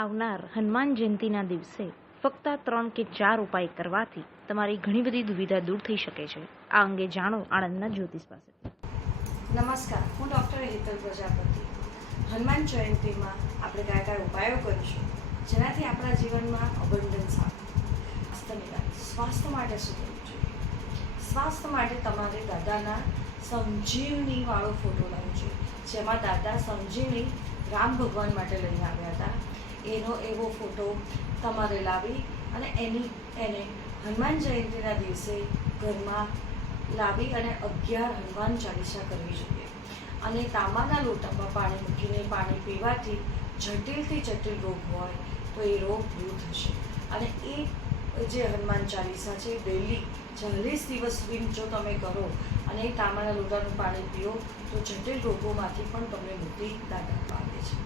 આવનાર હનુમાન જયંતીના દિવસે ફક્ત 3 કે 4 ઉપાય કરવાથી તમારી ઘણી બધી દુવિધા દૂર થઈ શકે છે. આ અંગે જાણો આણંદના જ્યોતિષ પાસે. નમસ્કાર, હું ડૉક્ટર હેતલ પ્રજાપતિ. હનુમાન જયંતીમાં આપણે કયા કયા ઉપાયો કરીશું જેનાથી આપણા જીવનમાં અબન્ડન્સ આવે. સ્વાસ્થ્ય માટે શું કરવું જોઈએ? સ્વાસ્થ્ય માટે તમારે દાદાના સંજીવની વાળો ફોટો લાવવો જોઈએ, જેમાં દાદા સંજીવની રામ ભગવાન માટે લઈને આવ્યા હતા. એનો એવો ફોટો તમારે લાવી અને એને હનુમાન જયંતીના દિવસે ઘરમાં લાવી અને 11 હનુમાન ચાલીસા કરવી જોઈએ. અને તાંબાના લોટામાં પાણી મૂકીને પાણી પીવાથી જટિલથી જટિલ રોગ હોય તો એ રોગ દૂર થશે. અને એ જે હનુમાન ચાલીસા છે ડેલી 40 દિવસ સુધી જો તમે કરો અને એ તાંબાના લોટાનું પાણી પીઓ તો જટિલ રોગોમાંથી પણ તમને મુક્તિ દાદા આપે છે.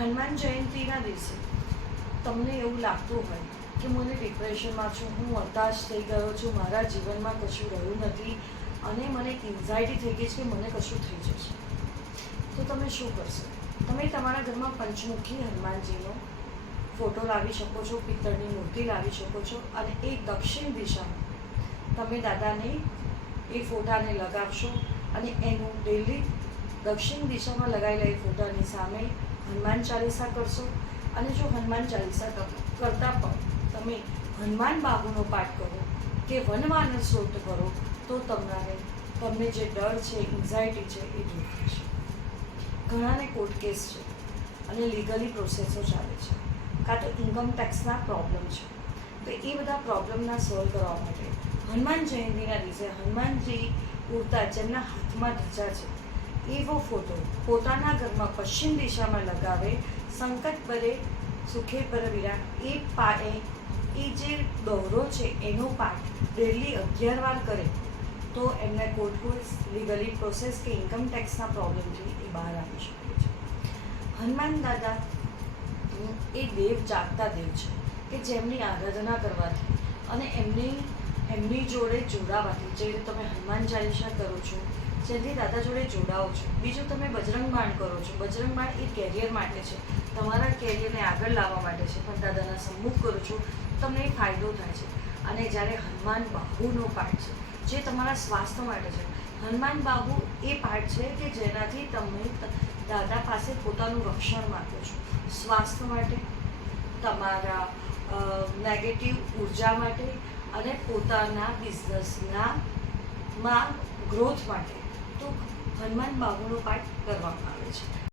હનુમાન જયંતીના દિવસે તમને એવું લાગતું હોય કે મને ડિપ્રેશનમાં છું, હું હતાશ થઈ ગયો છું, મારા જીવનમાં કશું રહ્યું નથી અને મને એન્ઝાયટી થઈ ગઈ છે કે મને કશું થઈ જશે, તો તમે શું કરશો? તમે તમારા ઘરમાં પંચમુખી હનુમાનજીનો ફોટો લાવી શકો છો, પિત્તળની મૂર્તિ લાવી શકો છો અને એ દક્ષિણ દિશામાં તમે દાદાને એ ફોટાને લગાવશો અને એનું ડેલી દક્ષિણ દિશામાં લગાવેલા એ ફોટાની સામે હનુમાન ચાલીસા કરશો. અને જો હનુમાન ચાલીસા કરતાં પણ તમે હનુમાન બાહુનો પાઠ કરો કે વનવાનર સ્તોત્ર કરો તો તમને જે ડર છે, એન્ઝાયટી છે એ દૂર થશે. ઘણાને કોર્ટ કેસ છે અને લીગલી પ્રોસેસો ચાલે છે, કાં તો ઇન્કમ ટેક્સના પ્રોબ્લેમ છે, તો એ બધા પ્રોબ્લેમના સોલ્વ કરવા માટે હનુમાન જયંતીના દિવસે હનુમાનજી ઉડતા જેમના હાથમાં ધજા છે એવો ફોટો પોતાના ઘરમાં પશ્ચિમ દિશામાં લગાવે, સંકટ પરે સુખે પર વિરાટ એ જે દોરો છે એનો પાઠ ડેલી 11 વાર કરે તો એમને કોર્ટ લીગલી પ્રોસેસ કે ઇન્કમ ટેક્સના પ્રોબ્લેમથી એ બહાર આવી શકે છે. હનુમાન દાદા એ દેવ જાગતા દેવ છે કે જેમની આરાધના કરવાથી અને એમની જોડે જોડાવાથી, જે રીતે તમે હનુમાન ચાલીસા કરો છો જેથી દાદા જોડે જોડાઓ છો. બીજું તમે બજરંગ બાણ કરો છો. બજરંગ બાણ એ કેરિયર માટે છે, તમારા કેરિયરને આગળ લાવવા માટે છે, પણ દાદાના સન્મુખ કરો છો તમને એ ફાયદો થાય છે. અને જ્યારે હનુમાન બાહુનો પાઠ છે જે તમારા સ્વાસ્થ્ય માટે છે. હનુમાન બાહુ એ પાઠ છે કે જેનાથી તમે દાદા પાસે પોતાનું રક્ષણ માગો છો, સ્વાસ્થ્ય માટે, તમારા નેગેટિવ ઉર્જા માટે અને પોતાના બિઝનેસમાં ગ્રોથ માટે. તો હનુમાન બાહુનો પાઠ કરવામાં આવે છે.